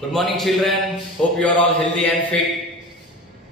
Good morning children, hope you are all healthy and fit,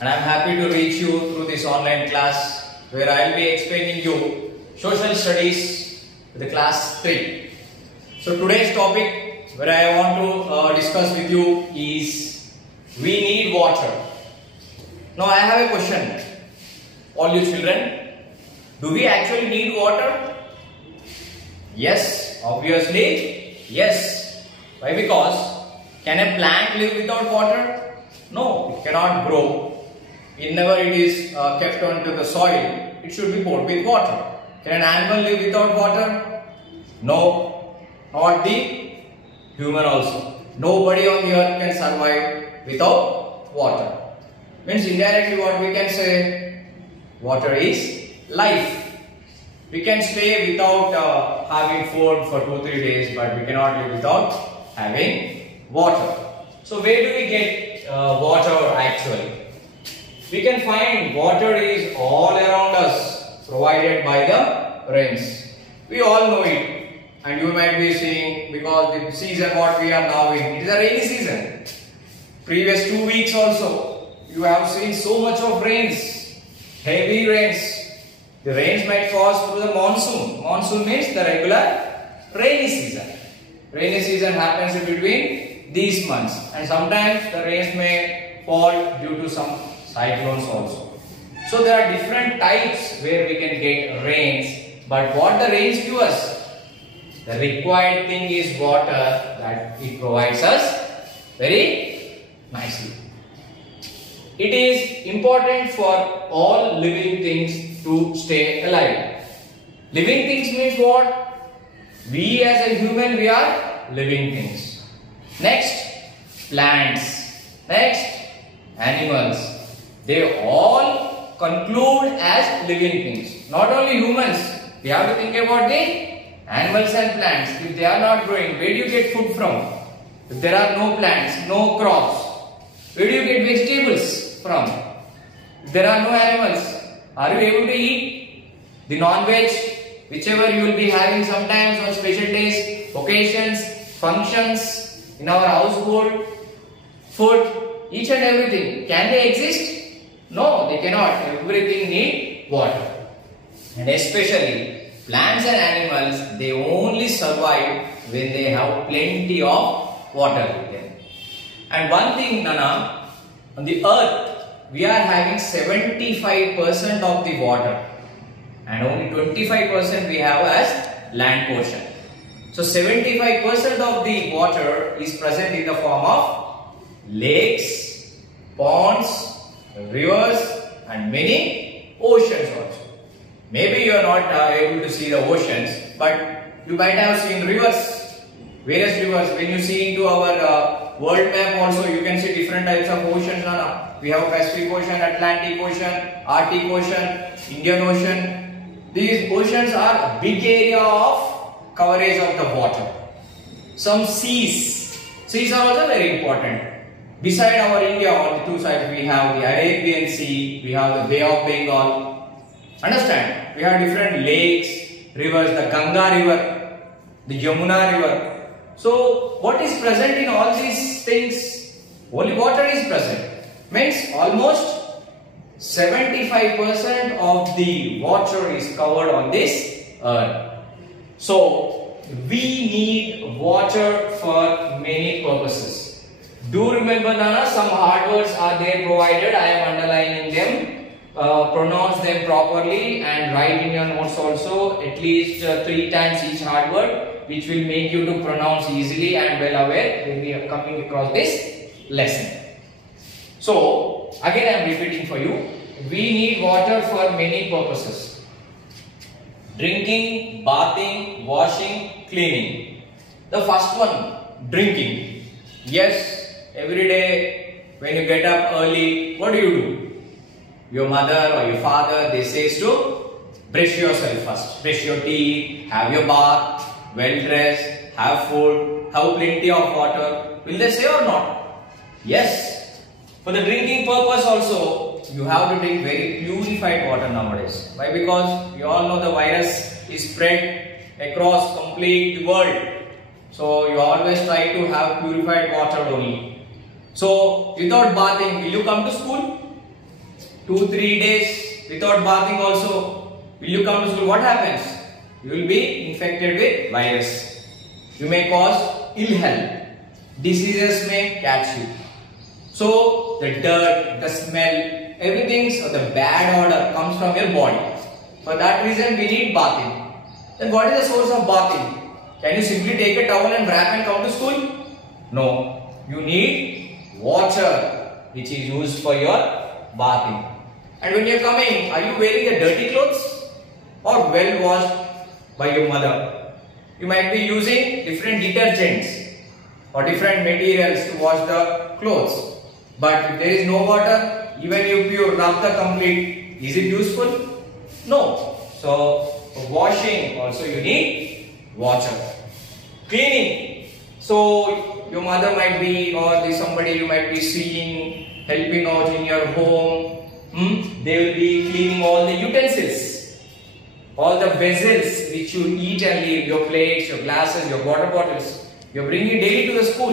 and I am happy to reach you through this online class where I will be explaining you social studies with the class 3. So today's topic where I want to discuss with you is we need water. Now I have a question, all you children, do we actually need water? Yes, obviously yes. Why? Because can a plant live without water? No, it cannot grow. Whenever it is kept onto the soil, it should be poured with water. Can an animal live without water? No, not the human also. Nobody on the earth can survive without water. Means indirectly what we can say, water is life. We can stay without having food for 2-3 days, but we cannot live without having water. So where do we get water actually? We can find water is all around us, provided by the rains. We all know it, and you might be seeing, because the season what we are now in, it is a rainy season. Previous 2 weeks also, you have seen so much of rains, heavy rains. The rains might fall through the monsoon. Monsoon means the regular rainy season. Rainy season happens in between these months, and sometimes the rains may fall due to some cyclones also. So there are different types where we can get rains, but what the rains give us? The required thing is water that it provides us very nicely. It is important for all living things to stay alive. Living things means what? We as a human, we are living things. Next, plants. Next, animals. They all conclude as living things. Not only humans. We have to think about the animals and plants. If they are not growing, where do you get food from? If there are no plants, no crops, where do you get vegetables from? If there are no animals, are you able to eat the non-veg, whichever you will be having sometimes on special days, occasions, functions, in our household, food, each and everything? Can they exist? No, they cannot. Everything needs water. And especially plants and animals, they only survive when they have plenty of water with them. And one thing, Nana, on the earth, we are having 75% of the water, and only 25% we have as land portion. So 75% of the water is present in the form of lakes, ponds, rivers, and many oceans also. Maybe you are not able to see the oceans, but you might have seen rivers, various rivers. When you see into our world map also, you can see different types of oceans. We have Pacific Ocean, Atlantic Ocean, Arctic Ocean, Indian Ocean. These oceans are big area of coverage of the water. Some seas. Seas are also very important. Beside our India, on the two sides, we have the Arabian Sea, we have the Bay of Bengal. Understand? We have different lakes, rivers, the Ganga River, the Yamuna River. So, what is present in all these things? Only water is present. Means almost 75% of the water is covered on this earth. So, we need water for many purposes. Do remember, Nana, some hard words are there provided. I am underlining them. Pronounce them properly and write in your notes also at least 3 times each hard word, which will make you to pronounce easily and well aware when we are coming across this lesson. So, again I am repeating for you. We need water for many purposes. Drinking, bathing, washing, cleaning. The first one, drinking. Yes, every day when you get up early, what do? Your mother or your father, they say to brush yourself first. Brush your teeth, have your bath, well dressed, have food, have plenty of water. Will they say or not? Yes. For the drinking purpose also, you have to drink very purified water nowadays. Why? Because you all know the virus is spread across complete world. So you always try to have purified water only. So without bathing, will you come to school? 2-3 days without bathing also, will you come to school? What happens? You will be infected with virus. You may cause ill health. Diseases may catch you. So the dirt, the smell, everything, so the bad odor comes from your body. For that reason we need bathing. Then what is the source of bathing? Can you simply take a towel and wrap and come to school? No. You need water which is used for your bathing. And when you are coming, are you wearing the dirty clothes or well washed by your mother? You might be using different detergents or different materials to wash the clothes. But if there is no water, even if you rub the complete, is it useful? No. So for washing also you need water. Cleaning. So your mother might be, or somebody you might be seeing, helping out in your home. They will be cleaning all the utensils, all the vessels which you eat and leave, your plates, your glasses, your water bottles. You are bringing daily to the school.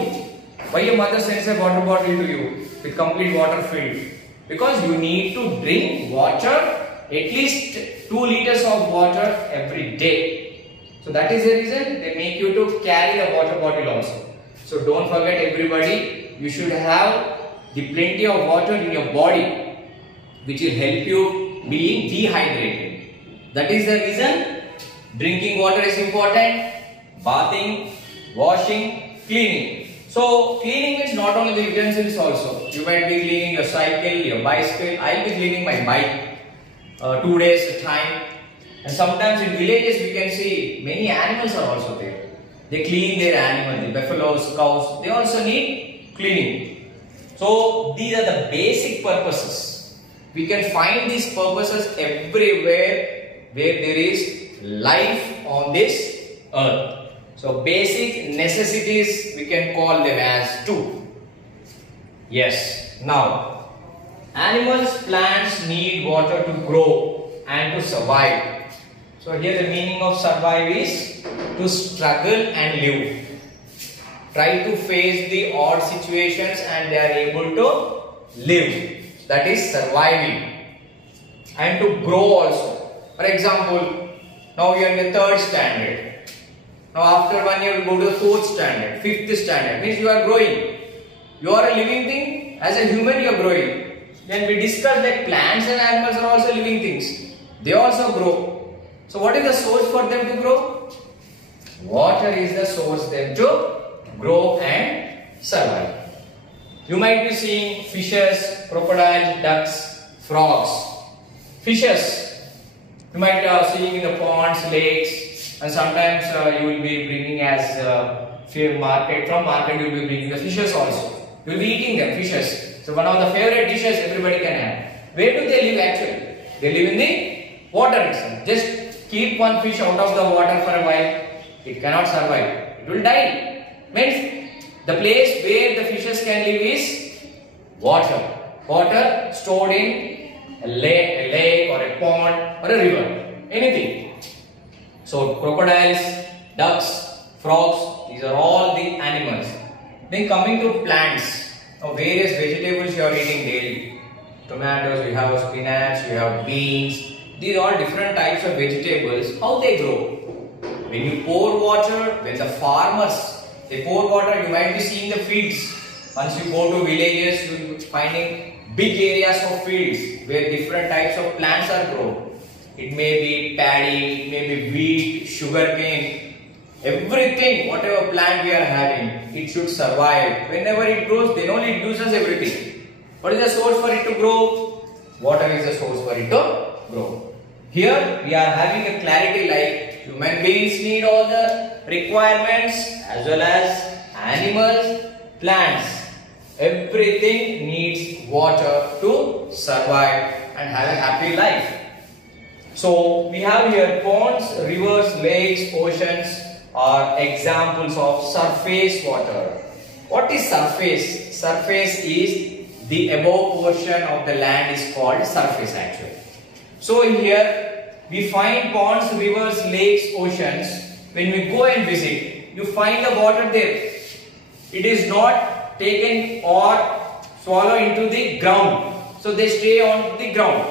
Why your mother sends a water bottle to you with complete water filled? Because you need to drink water, at least 2 liters of water every day. So that is the reason they make you to carry the water bottle also. So don't forget everybody, you should have the plenty of water in your body which will help you being dehydrated. That is the reason drinking water is important, bathing, washing, cleaning. So cleaning means not only the utensils also. You might be cleaning your cycle, your bicycle. I will be cleaning my bike 2 days at a time. And sometimes in villages we can see many animals are also there. They clean their animals, the buffaloes, cows. They also need cleaning. So these are the basic purposes. We can find these purposes everywhere where there is life on this earth. So basic necessities we can call them as 2. Yes. Now, animals, plants need water to grow and to survive. So here the meaning of survive is to struggle and live. Try to face the odd situations and they are able to live. That is surviving. And to grow also. For example, now you are in the 3rd standard. Now after 1 year you go to the 4th standard, 5th standard. Means you are growing. You are a living thing. As a human you are growing. Then we discussed that plants and animals are also living things. They also grow. So what is the source for them to grow? Water is the source for them to grow and survive. You might be seeing fishes, crocodiles, ducks, frogs. Fishes, you might be seeing in the ponds, lakes, and sometimes you will be bringing as from market you will be bringing the fishes also. You will be eating them, fishes. So one of the favorite dishes everybody can have. Where do they live actually? They live in the water itself. Just keep one fish out of the water for a while. It cannot survive. It will die. Means the place where the fishes can live is water. Water stored in a lake or a pond or a river. Anything. So crocodiles, ducks, frogs, these are all the animals. Then coming to plants. Now various vegetables you are eating daily. Tomatoes, you have spinach, you have beans. These are all different types of vegetables. How they grow? When you pour water, when the farmers they pour water, you might be seeing the fields. Once you go to villages, you will be finding big areas of fields where different types of plants are grown. It may be paddy, it may be wheat, sugarcane, everything, whatever plant we are having, it should survive. Whenever it grows, then only it gives us everything. What is the source for it to grow? Water is the source for it to grow. Here we are having a clarity like human beings need all the requirements as well as animals, plants. Everything needs water to survive and have a happy life. So we have here ponds, rivers, lakes, oceans are examples of surface water. What is surface? Surface is the above portion of the land is called surface actually. So here we find ponds, rivers, lakes, oceans. When we go and visit, you find the water there. It is not taken or swallowed into the ground. So they stay on the ground.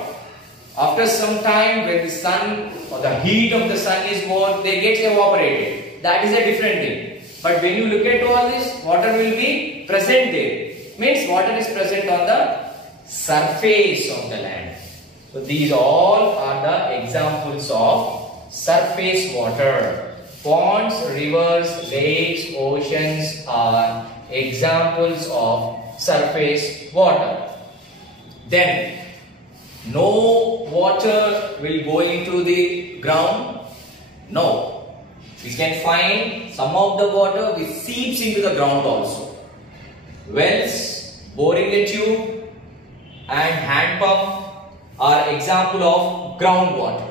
After some time, when the sun or the heat of the sun is more, they get evaporated. That is a different thing. But when you look at all this, water will be present there. Means water is present on the surface of the land. So these all are the examples of surface water. Ponds, rivers, lakes, oceans are examples of surface water. Then, no water will go into the ground. No. We can find some of the water which seeps into the ground also. Wells, boring a tube and hand pump are example of groundwater.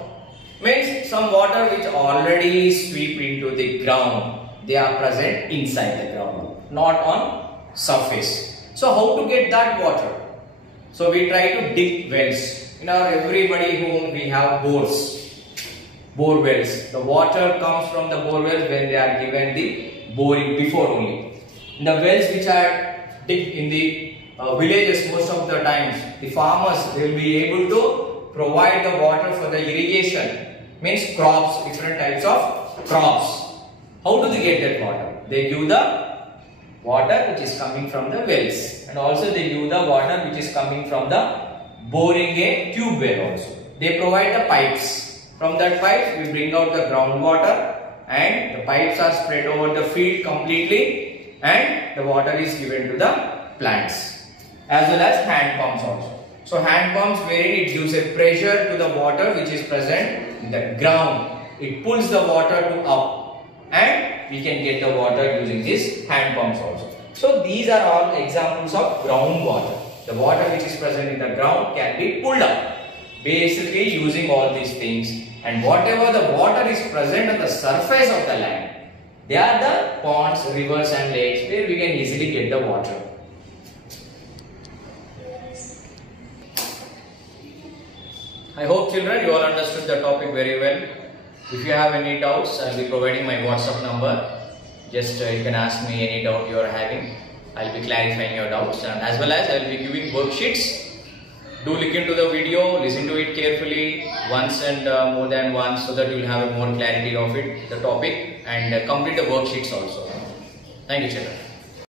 Means some water which already sweep into the ground. They are present inside the ground, not on surface. So how to get that water? So we try to dig wells. In our everybody home we have bores, bore wells. The water comes from the bore wells when they are given the boring before only. In the wells which are dig in the villages, most of the times the farmers will be able to provide the water for the irrigation. Means crops, different types of crops. How do they get that water? They give the water which is coming from the wells, and also they give the water which is coming from the boring a tube well also. They provide the pipes. From that pipes we bring out the groundwater, and the pipes are spread over the field completely, and the water is given to the plants, as well as hand pumps also. So hand pumps wherein it gives a pressure to the water which is present in the ground. It pulls the water to up, and we can get the water using these hand pumps also. So these are all examples of groundwater. The water which is present in the ground can be pulled up, basically using all these things. And whatever the water is present on the surface of the land, they are the ponds, rivers and lakes where we can easily get the water. I hope children you all understood the topic very well. If you have any doubts, I will be providing my WhatsApp number. Just you can ask me any doubt you are having. I will be clarifying your doubts, and as well as I will be giving worksheets. Do look into the video, listen to it carefully once and more than once, so that you will have a more clarity of it, the topic, and complete the worksheets also. Thank you children.